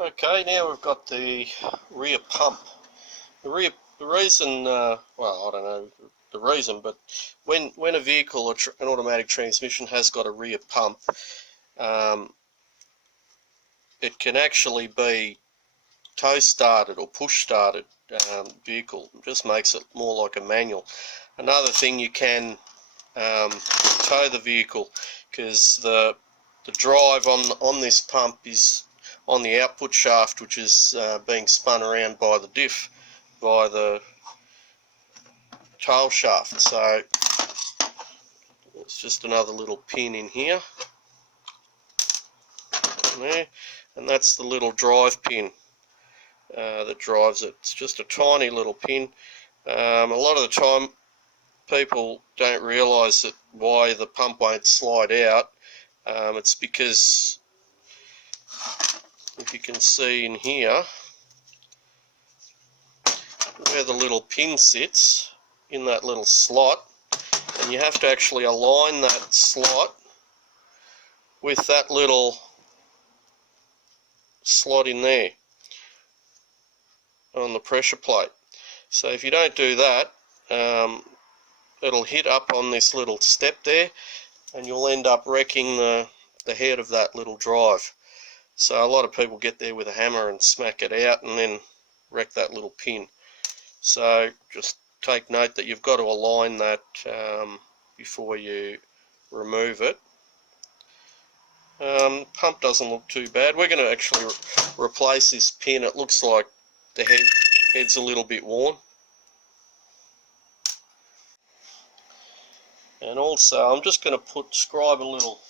Okay, now we've got the rear pump. The reason, well, I don't know the reason, but when a vehicle or an automatic transmission has got a rear pump, it can actually be tow started or push started vehicle. It just makes it more like a manual. Another thing, you can tow the vehicle because the drive on this pump is on the output shaft, which is being spun around by the diff, by the tail shaft. So it's just another little pin in here, there, and that's the little drive pin that drives it. It's just a tiny little pin. A lot of the time people don't realise that why the pump won't slide out. It's because, if you can see in here where the little pin sits, in that little slot, and you have to actually align that slot with that little slot in there on the pressure plate. So if you don't do that, it'll hit up on this little step there, and you'll end up wrecking the head of that little drive. So a lot of people get there with a hammer and smack it out and then wreck that little pin. So just take note that you've got to align that before you remove it. Pump doesn't look too bad. We're going to actually replace this pin. It looks like the head's a little bit worn. And also I'm just going to scribe a little,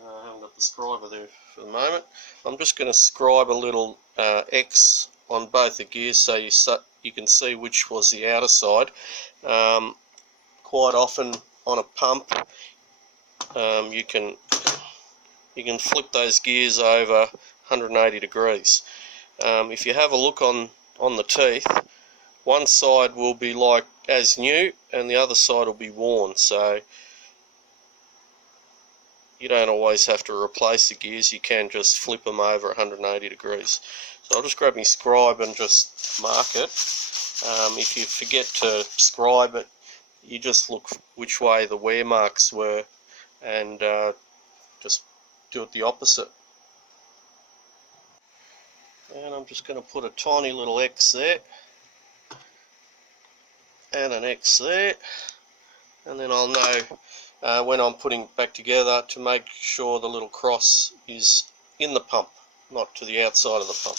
I haven't got the scriber there for the moment. I'm just going to scribe a little X on both the gears so you can see which was the outer side. Quite often on a pump you can flip those gears over 180 degrees. If you have a look on the teeth, one side will be like as new and the other side will be worn, so you don't always have to replace the gears. You can just flip them over 180 degrees. So I'll just grab my scribe and just mark it. If you forget to scribe it, you just look which way the wear marks were and just do it the opposite. And I'm just going to put a tiny little X there and an X there, and then I'll know when I'm putting it back together to make sure the little cross is in the pump, not to the outside of the pump.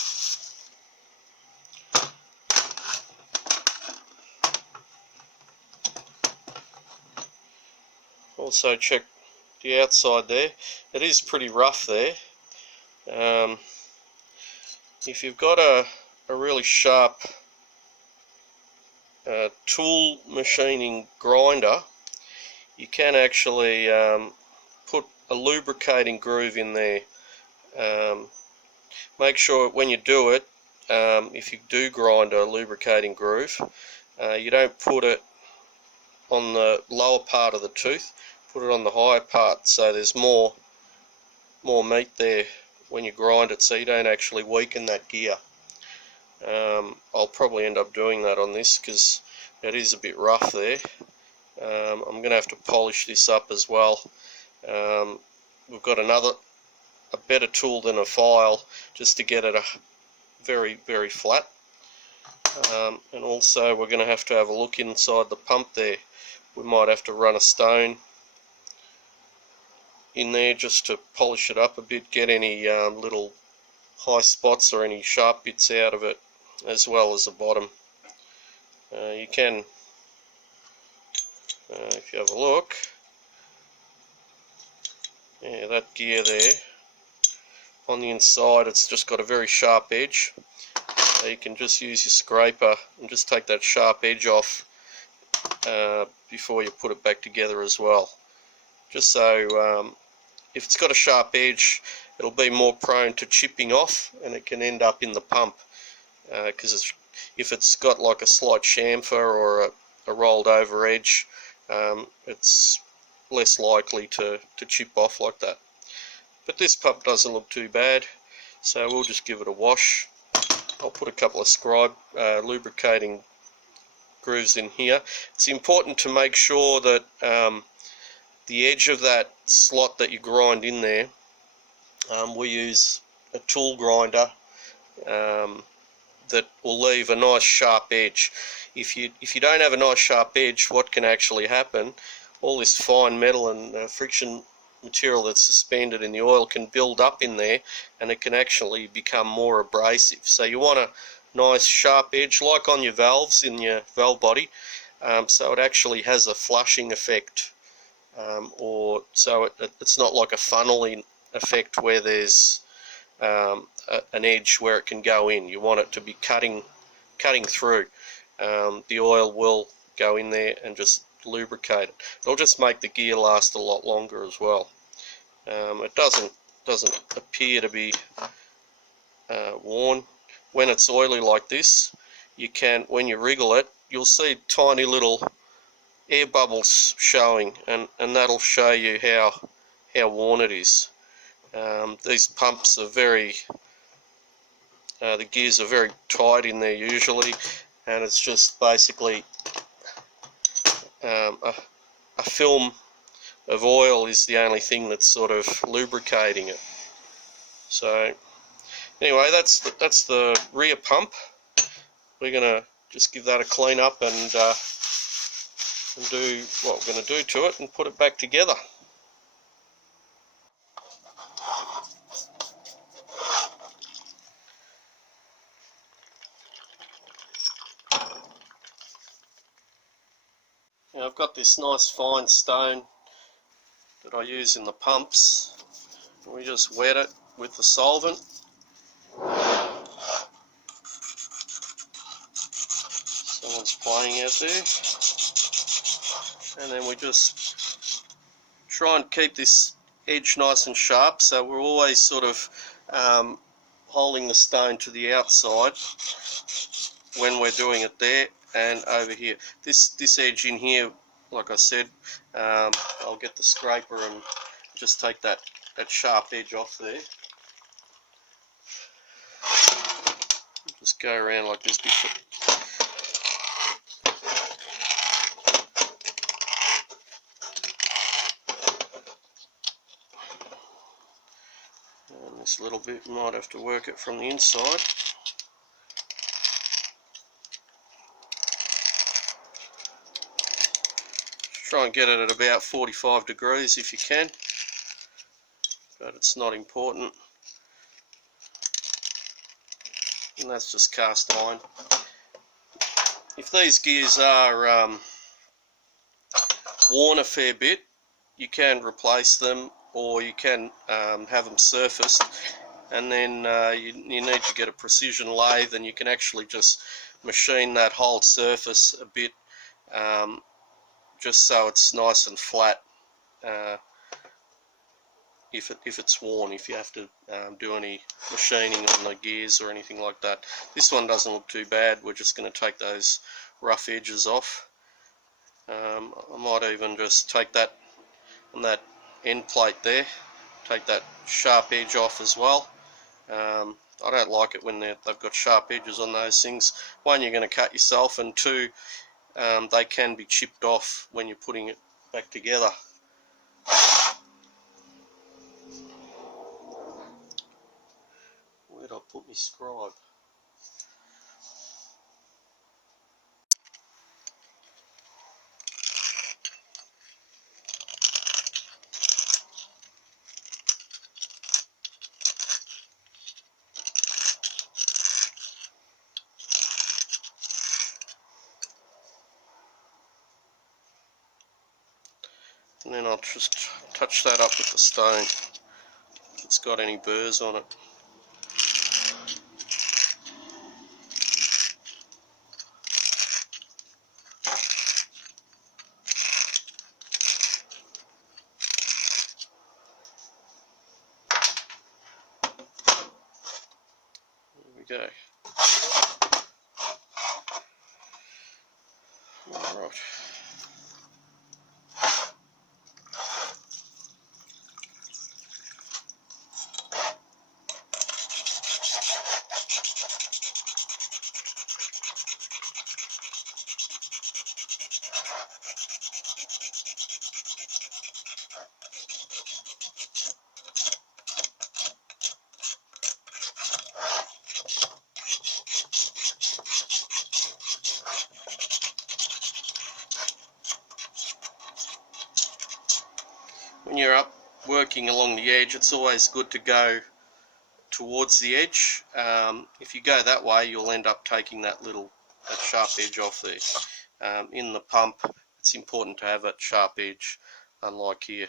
Also check the outside there. It is pretty rough there. If you've got a really sharp tool machining grinder, you can actually put a lubricating groove in there. Make sure when you do it, if you do grind a lubricating groove, you don't put it on the lower part of the tooth, put it on the higher part so there's more meat there when you grind it, so you don't actually weaken that gear. I'll probably end up doing that on this because it is a bit rough there. I'm going to have to polish this up as well. We've got a better tool than a file just to get it very, very flat. And also we're going to have a look inside the pump there. We might have to run a stone in there just to polish it up a bit, get any little high spots or any sharp bits out of it, as well as the bottom. You can, if you have a look, yeah, that gear there on the inside, it's just got a very sharp edge. So you can just use your scraper and just take that sharp edge off before you put it back together as well. Just so if it's got a sharp edge, it'll be more prone to chipping off and it can end up in the pump, because if it's got like a slight chamfer or a rolled over edge, it's less likely to chip off like that. But this pump doesn't look too bad. So we'll just give it a wash. I'll put a couple of scribe lubricating grooves in here. It's important to make sure that the edge of that slot that you grind in there, we use a tool grinder that will leave a nice sharp edge. If you don't have a nice sharp edge, what can actually happen, all this fine metal and friction material that's suspended in the oil can build up in there, and it can actually become more abrasive. So you want a nice sharp edge, like on your valves in your valve body, so it actually has a flushing effect, or so it's not like a funneling effect where there's an edge where it can go in. You want it to be cutting through. The oil will go in there and just lubricate it. It'll just make the gear last a lot longer as well. It doesn't appear to be worn. When it's oily like this, you can, when you wriggle it, you'll see tiny little air bubbles showing, and that'll show you how worn it is. These pumps are very, the gears are very tight in there usually, and it's just basically a film of oil is the only thing that's sort of lubricating it. So anyway, that's the rear pump. We're gonna just give that a clean up and do what we're going to do to it and put it back together. Now I've got this nice fine stone that I use in the pumps. We just wet it with the solvent. Someone's playing out there. And then we just try and keep this edge nice and sharp, so we're always sort of holding the stone to the outside when we're doing it there and over here. This edge in here, like I said, I'll get the scraper and just take that sharp edge off there. Just go around like this before. And this little bit, we might have to work it from the inside. Try and get it at about 45 degrees if you can, but it's not important. And that's just cast iron. If these gears are worn a fair bit, you can replace them, or you can have them surfaced, and then you need to get a precision lathe, and you can actually just machine that whole surface a bit, just so it's nice and flat. If it's worn, if you have to do any machining on the gears or anything like that. This one doesn't look too bad. We're just going to take those rough edges off. I might even just take that on that end plate there, take that sharp edge off as well. I don't like it when they've got sharp edges on those things. One, you're going to cut yourself, and two, they can be chipped off when you're putting it back together. Where'd I put my scribe? And then I'll just touch that up with the stone if it's got any burrs on it. There we go. All right. When you're up working along the edge, it's always good to go towards the edge. If you go that way, you'll end up taking that sharp edge off there. In the pump, it's important to have that sharp edge, unlike here.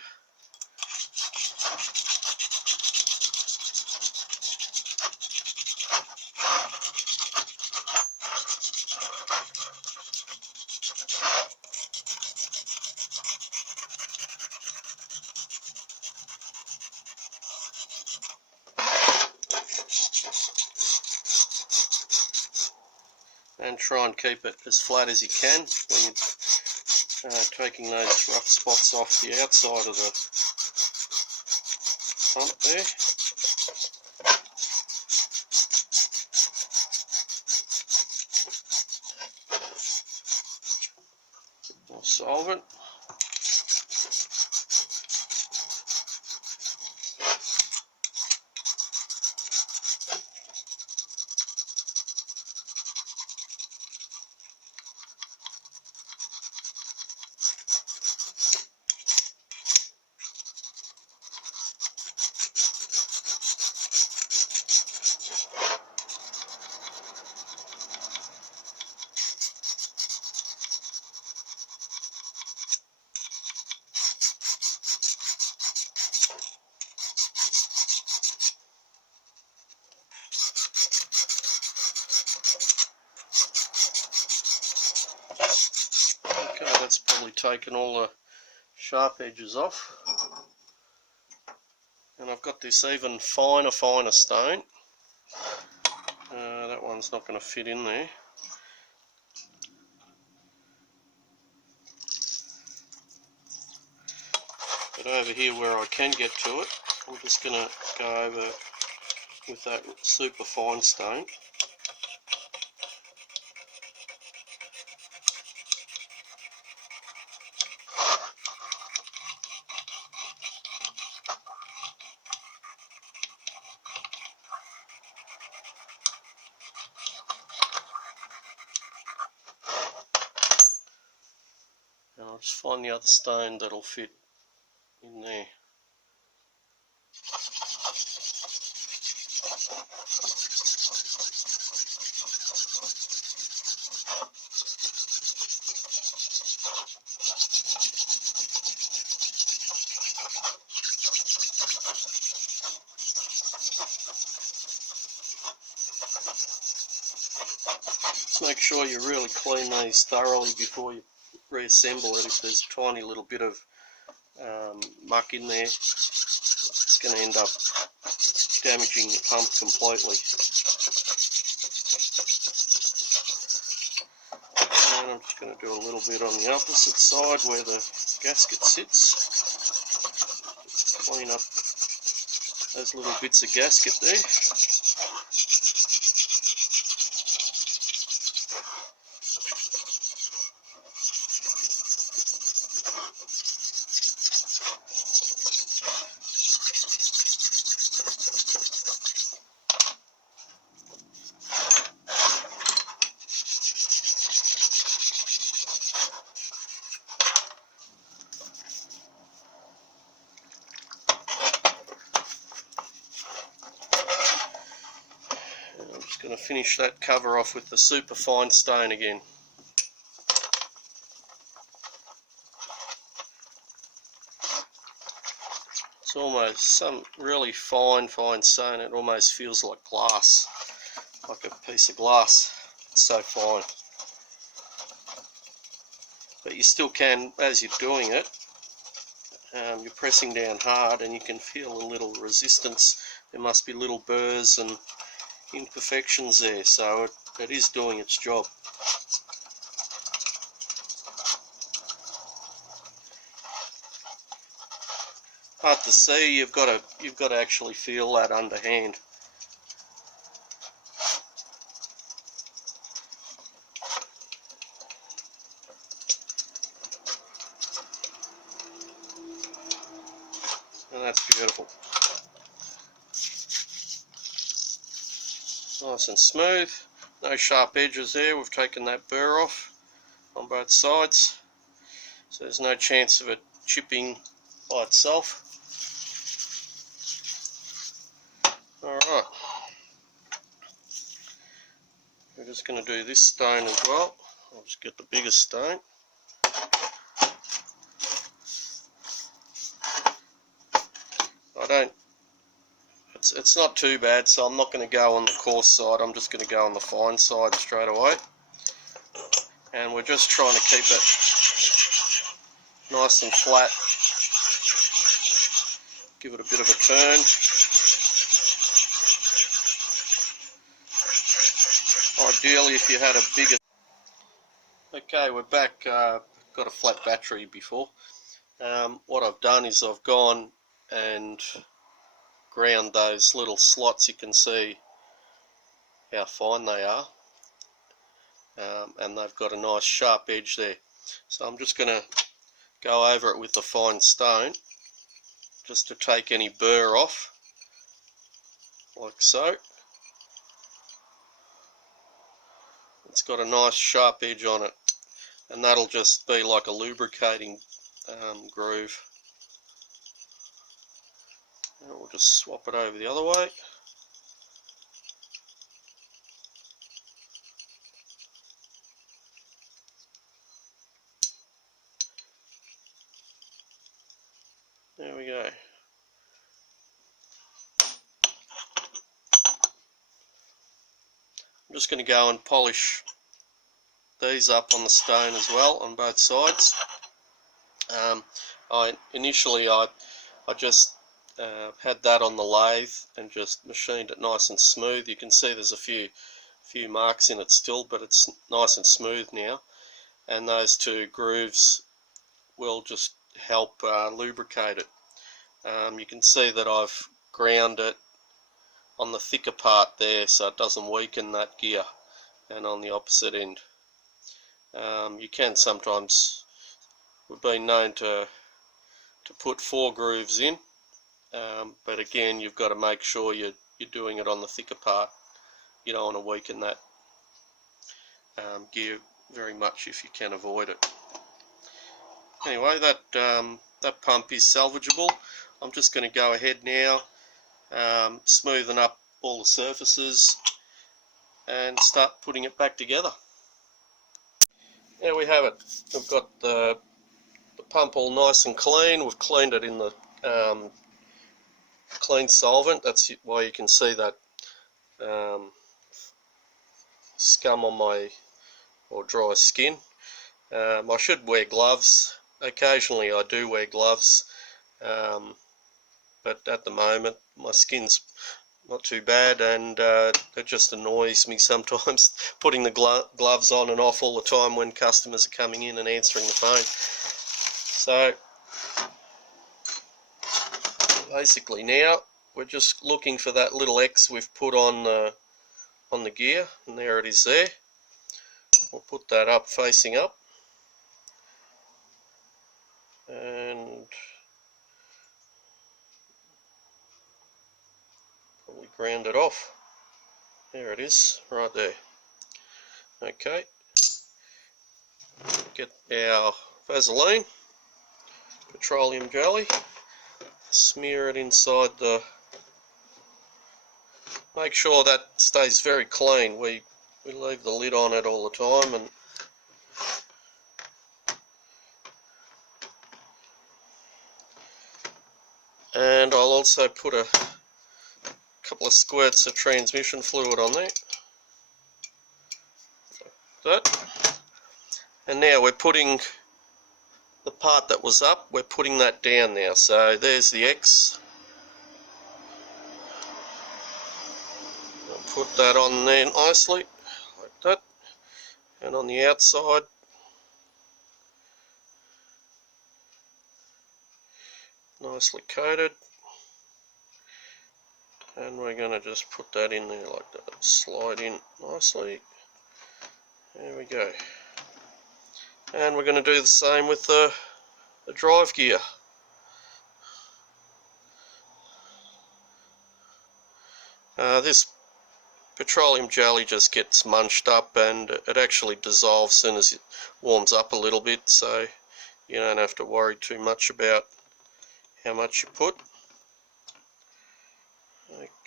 And try and keep it as flat as you can when you're taking those rough spots off the outside of the pump there. More solvent. Okay, that's probably taken all the sharp edges off. And I've got this even finer stone. That one's not going to fit in there. But over here where I can get to it, I'm just going to go over with that super fine stone. And I'll just find the other stone that'll fit in there. Just make sure you really clean these thoroughly before you reassemble it. If there's a tiny little bit of muck in there, it's going to end up damaging your pump completely. And I'm just going to do a little bit on the opposite side where the gasket sits. Just clean up those little bits of gasket there. Going to finish that cover off with the super fine stone again. It's almost some really fine stone. It almost feels like glass, like a piece of glass. It's so fine. But you still can, as you're doing it, you're pressing down hard and you can feel a little resistance. There must be little burrs and imperfections there, so it is doing its job. Hard to see. You've got to actually feel that underhand. That's beautiful. Nice and smooth. No sharp edges there. We've taken that burr off on both sides, so there's no chance of it chipping by itself. Alright, we're just going to do this stone as well. I'll just get the biggest stone. It's not too bad, so I'm not going to go on the coarse side, I'm just going to go on the fine side straight away. And we're just trying to keep it nice and flat. Give it a bit of a turn. Ideally if you had a bigger... Okay, we're back. Got a flat battery before. What I've done is I've gone and ground those little slots. You can see how fine they are, and they've got a nice sharp edge there. So I'm just going to go over it with the fine stone just to take any burr off, like so. It's got a nice sharp edge on it, and that'll just be like a lubricating groove. And we'll just swap it over the other way. There we go. I'm just going to go and polish these up on the stone as well on both sides. Initially I just had that on the lathe and just machined it nice and smooth. You can see there's a few marks in it still, but it's nice and smooth now, and those two grooves will just help lubricate it. You can see that I've ground it on the thicker part there so it doesn't weaken that gear, and on the opposite end. You can sometimes, we've been known to put 4 grooves in, but again you've got to make sure you're doing it on the thicker part. You don't want to weaken that gear very much if you can avoid it. Anyway, that pump is salvageable. I'm just going to go ahead now, smoothen up all the surfaces and start putting it back together. There we have it. We've got the pump all nice and clean. We've cleaned it in the clean solvent. That's why you can see that scum on my dry skin. I should wear gloves. Occasionally I do wear gloves, but at the moment my skin's not too bad, and it just annoys me sometimes putting the gloves on and off all the time when customers are coming in and answering the phone. So basically now we're just looking for that little X we've put on the gear, and there it is there. We'll put that up facing up and probably ground it off. There it is, right there. Okay, get our Vaseline, petroleum jelly, smear it inside the, make sure that stays very clean. We leave the lid on it all the time, and I'll also put a couple of squirts of transmission fluid on there. Like that. And now we're putting the part that was up, we're putting that down now. So there's the X. I'll put that on there nicely, like that. And on the outside, nicely coated. And we're going to just put that in there like that, slide in nicely. There we go. And we're going to do the same with the drive gear. This petroleum jelly just gets munched up, and it actually dissolves as soon as it warms up a little bit, so you don't have to worry too much about how much you put.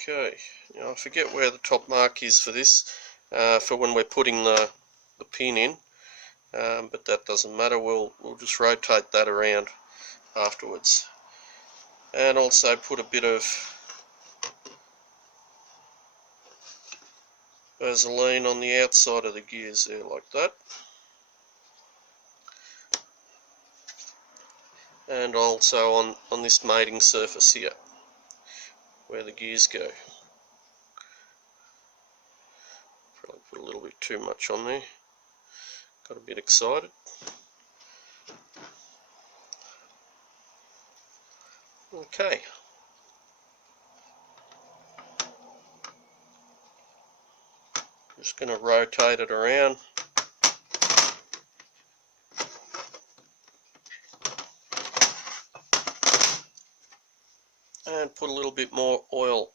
Okay, now I forget where the top mark is for this, for when we're putting the pin in, but that doesn't matter. We'll just rotate that around afterwards, and also put a bit of Vaseline on the outside of the gears there, like that. And also on this mating surface here, where the gears go. Probably put a little bit too much on there. Got a bit excited. Okay. Just going to rotate it around. And put a little bit more oil.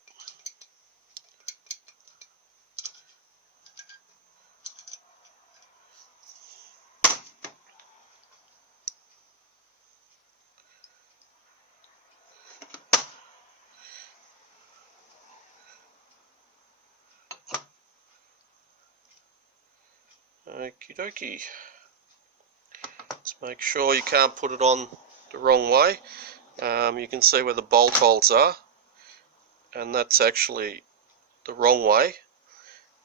Okie dokie. Let's make sure you can't put it on the wrong way. You can see where the bolt holes are, and that's actually the wrong way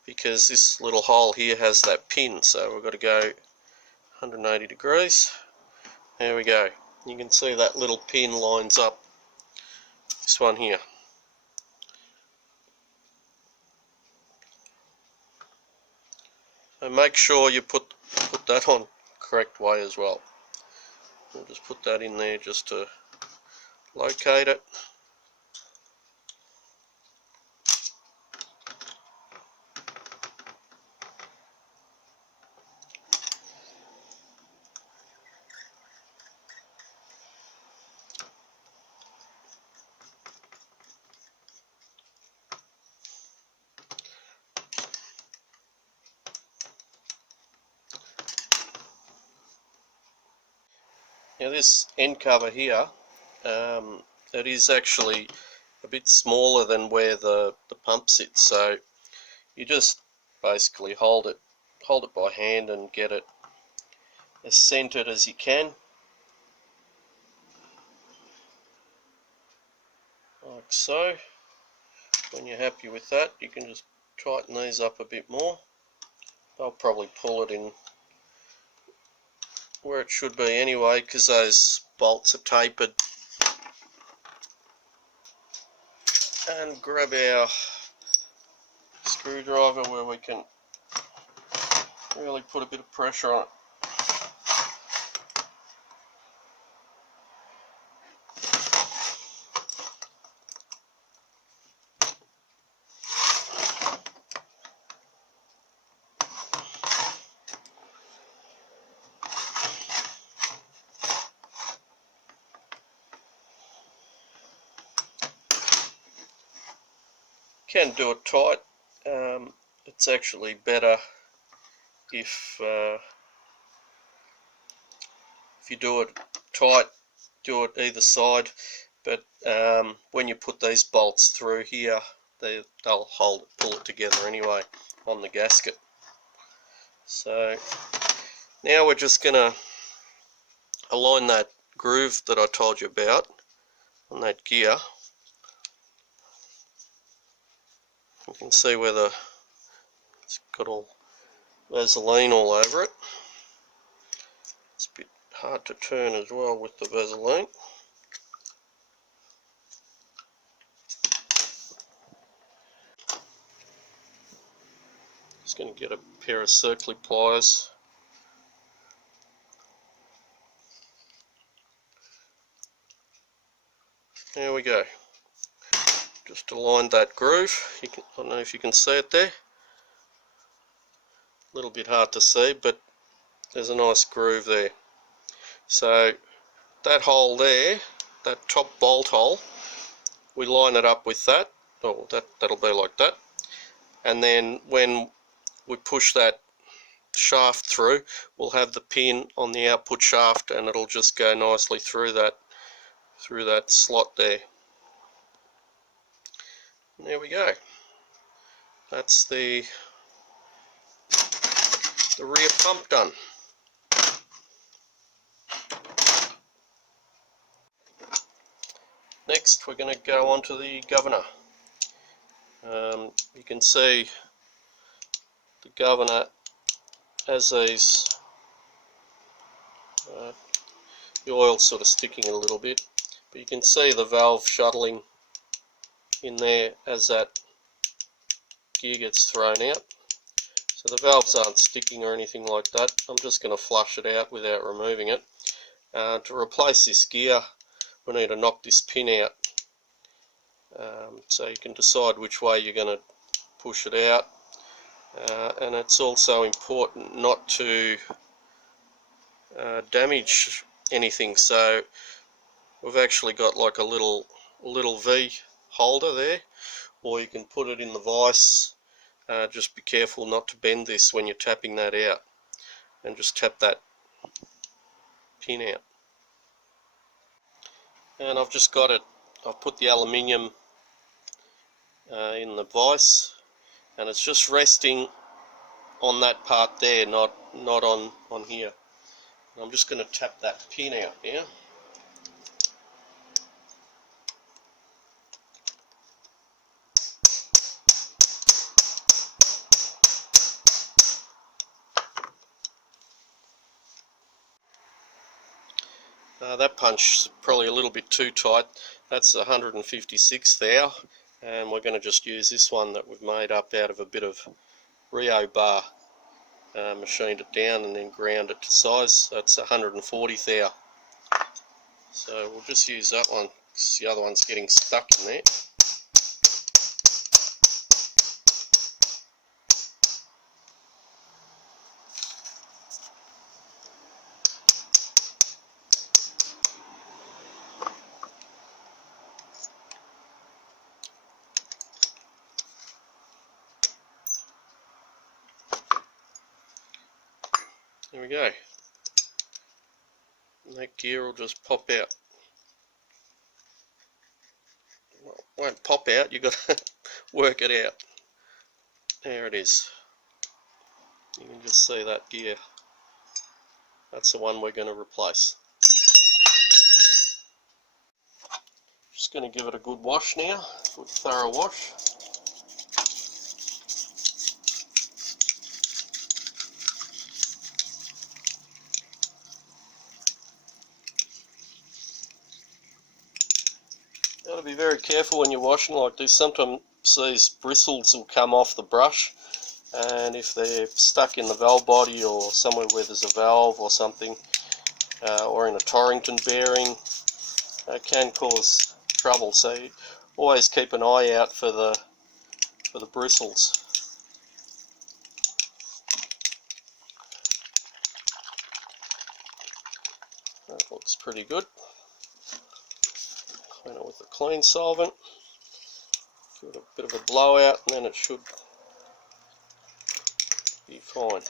because this little hole here has that pin, so we've got to go 180 degrees. There we go. You can see that little pin lines up this one here. So make sure you put that on correct way as well. We'll just put that in there just to locate it. Now this end cover here, it is actually a bit smaller than where the pump sits, so you just basically hold it by hand and get it as centered as you can, like so. When you're happy with that, you can just tighten these up a bit more. I'll probably pull it in where it should be anyway, because those bolts are tapered. And grab our screwdriver where we can really put a bit of pressure on it. Can do it tight. It's actually better if you do it tight, do it either side, but when you put these bolts through here, they'll pull it together anyway on the gasket. So now we're just going to align that groove that I told you about on that gear. You can see where it's got all Vaseline all over it. It's a bit hard to turn as well with the Vaseline. Just going to get a pair of circly pliers. There we go. Just aligned that groove. I don't know if you can see it there. A little bit hard to see, but there's a nice groove there. So that hole there, that top bolt hole, we line it up with that oh, that'll be like that. And then when we push that shaft through, we'll have the pin on the output shaft, and it'll just go nicely through that slot there. And there we go. That's the rear pump done. Next, we're going to go on to the governor. You can see the governor has these, the oil's sort of sticking a little bit, but you can see the valve shuttling in there as that gear gets thrown out. So the valves aren't sticking or anything like that. I'm just going to flush it out without removing it. To replace this gear, we need to knock this pin out. So you can decide which way you're going to push it out. And it's also important not to damage anything. So we've actually got like a little V holder there, or you can put it in the vise. Just be careful not to bend this when you're tapping that out, and just tap that pin out. And I've just got it, I've put the aluminium in the vise, and it's just resting on that part there, not on here. And I'm just going to tap that pin out now. That punch is probably a little bit too tight. That's 156 thou, and we're going to just use this one that we've made up out of a bit of Rio bar. Machined it down and then ground it to size. That's 140 thou. So we'll just use that one because the other one's getting stuck in there. There we go. And that gear will just pop out. Well, it won't pop out, you've got to work it out. There it is. You can just see that gear. That's the one we're going to replace. Just going to give it a good wash now, a good thorough wash. Got to be very careful when you're washing like this. Sometimes these bristles will come off the brush, and if they're stuck in the valve body or somewhere where there's a valve or something, or in a Torrington bearing, it can cause trouble. So always keep an eye out for the bristles. That looks pretty good. Clean it with a clean solvent, give it a bit of a blowout, and then it should be fine.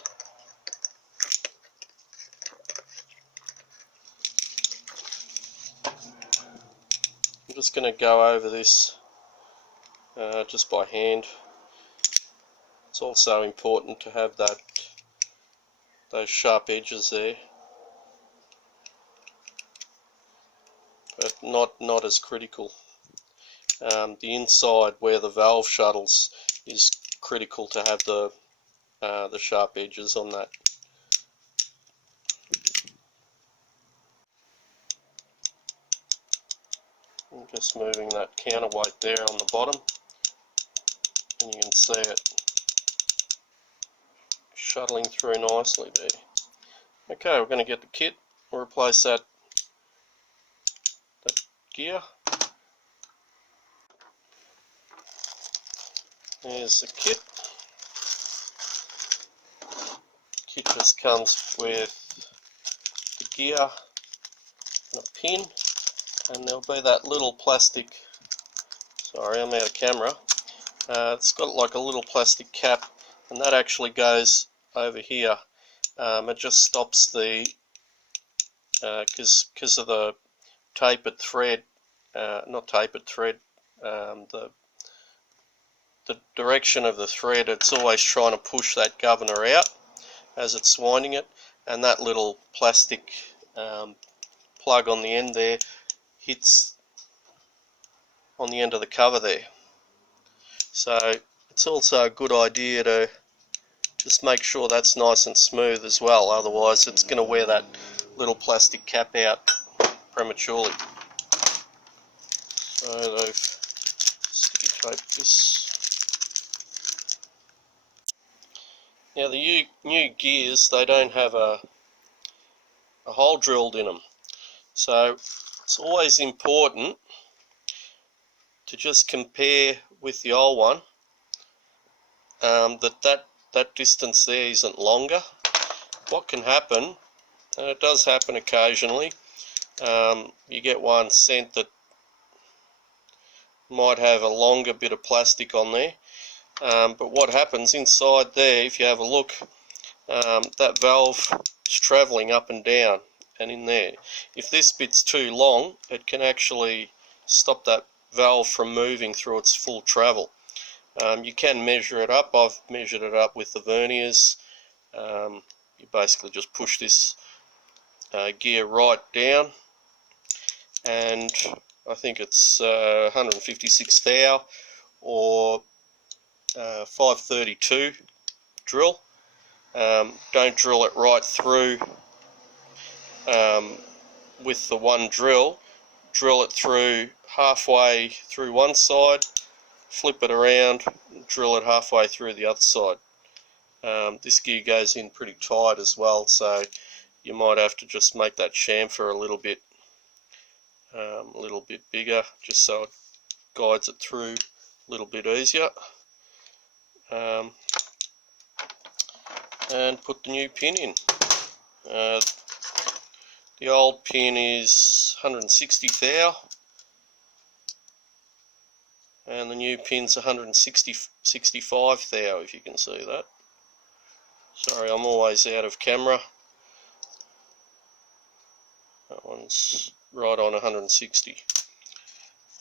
I'm just going to go over this just by hand. It's also important to have those sharp edges there, but not as critical. The inside where the valve shuttles is critical to have the sharp edges on that. I'm just moving that counterweight there on the bottom, and you can see it shuttling through nicely there. Okay, we're going to get the kit. We'll replace that gear. There's the kit. Kit just comes with the gear and a pin, and there'll be that little plastic Sorry, I'm out of camera. It's got like a little plastic cap, and that actually goes over here. It just stops the, because of the tapered thread, not tapered thread, the direction of the thread, it's always trying to push that governor out as it's winding it, and that little plastic plug on the end there hits on the end of the cover there. So it's also a good idea to just make sure that's nice and smooth as well, otherwise it's going to wear that little plastic cap out prematurely. So they've sticky taped this. Now the new gears, they don't have a hole drilled in them, so it's always important to just compare with the old one, that distance there isn't longer. What can happen, and it does happen occasionally, you get one sent that might have a longer bit of plastic on there, but what happens inside there, if you have a look, that valve is travelling up and down and in there. If this bit's too long, it can actually stop that valve from moving through its full travel. You can measure it up. I've measured it up with the verniers. You basically just push this gear right down, and I think it's 156 thou or 532 drill. Don't drill it right through with the one drill. Drill it through halfway through one side, flip it around, drill it halfway through the other side. This gear goes in pretty tight as well, so you might have to just make that chamfer a little bit bigger, just so it guides it through a little bit easier. And put the new pin in. The old pin is 160 thou, and the new pin's 165 thou, if you can see that. Sorry, I'm always out of camera. That one's right on 160.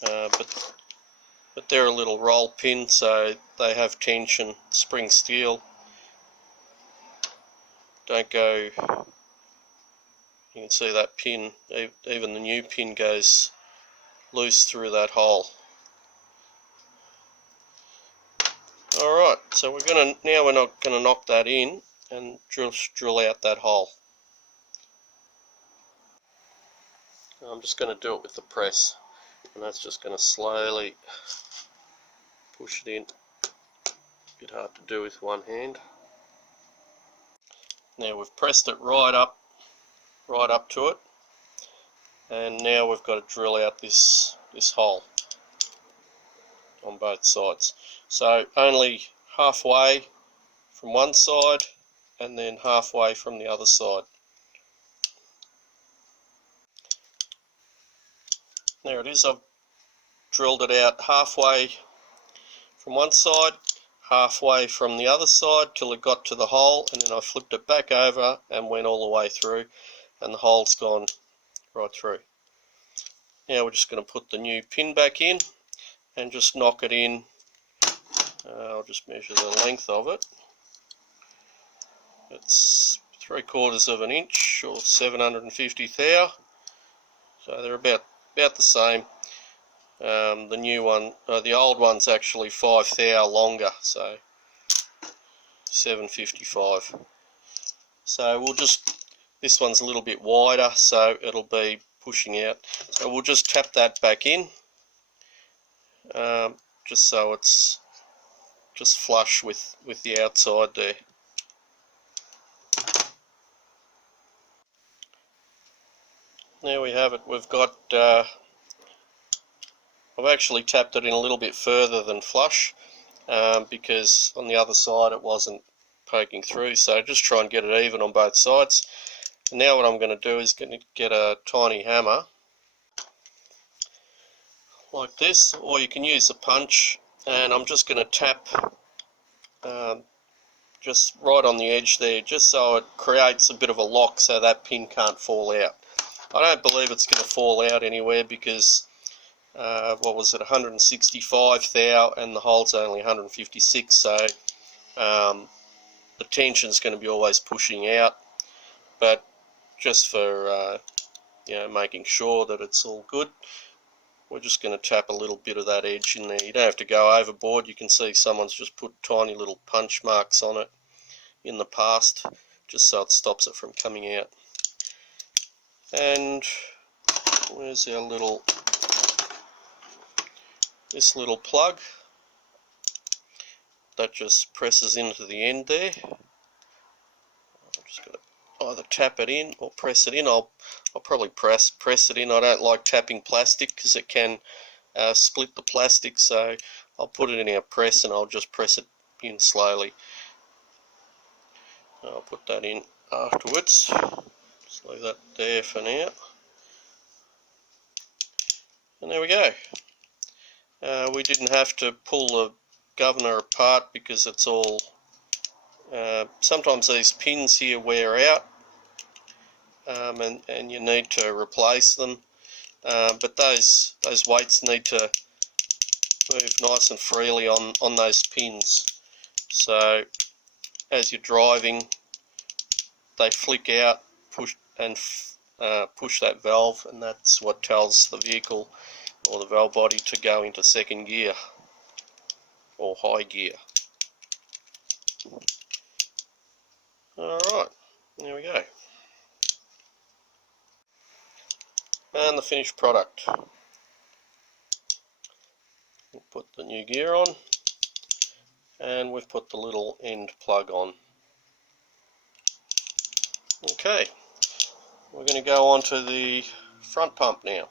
But they're a little roll pin, so they have tension, spring steel. Don't go, you can see that pin, even the new pin goes loose through that hole. Alright, so we're not gonna knock that in and drill out that hole. I'm just going to do it with the press, and that's just going to slowly push it in. A bit hard to do with one hand. Now we've pressed it right up to it, and now we've got to drill out this hole on both sides. So only halfway from one side and then halfway from the other side. There it is. I've drilled it out halfway from one side, halfway from the other side till it got to the hole, and then I flipped it back over and went all the way through, and the hole's gone right through. Now we're just going to put the new pin back in and just knock it in. I'll just measure the length of it. It's 3/4 of an inch or 750 thou, so they're about the same. The new one, the old one's actually 5 thou longer, so 755. So we'll just, this one's a little bit wider, so it'll be pushing out. So we'll just tap that back in, just so it's just flush with the outside there. There we have it. We've got, I've actually tapped it in a little bit further than flush, because on the other side it wasn't poking through, so just try and get it even on both sides. And now what I'm going to do is going to get a tiny hammer, like this, or you can use the punch, and I'm just going to tap just right on the edge there, just so it creates a bit of a lock so that pin can't fall out. I don't believe it's going to fall out anywhere because what was it, 165 thou, and the hole's only 156, so the tension's going to be always pushing out. But just for you know, making sure that it's all good, we're just going to tap a little bit of that edge in there. You don't have to go overboard. You can see someone's just put tiny little punch marks on it in the past, just so it stops it from coming out. And where's our little, this little plug that just presses into the end there. I'm just going to either tap it in or press it in. I'll probably press it in. I don't like tapping plastic because it can split the plastic, so I'll put it in our press and I'll just press it in slowly. I'll put that in afterwards. Just leave that there for now. And there we go. We didn't have to pull the governor apart because it's all, sometimes these pins here wear out, and you need to replace them, but those weights need to move nice and freely on those pins, so as you're driving they flick out, push that valve, and that's what tells the vehicle or the valve body to go into second gear or high gear. Alright, there we go. And the finished product. We'll put the new gear on, and we've put the little end plug on. Okay, we're going to go on to the front pump now.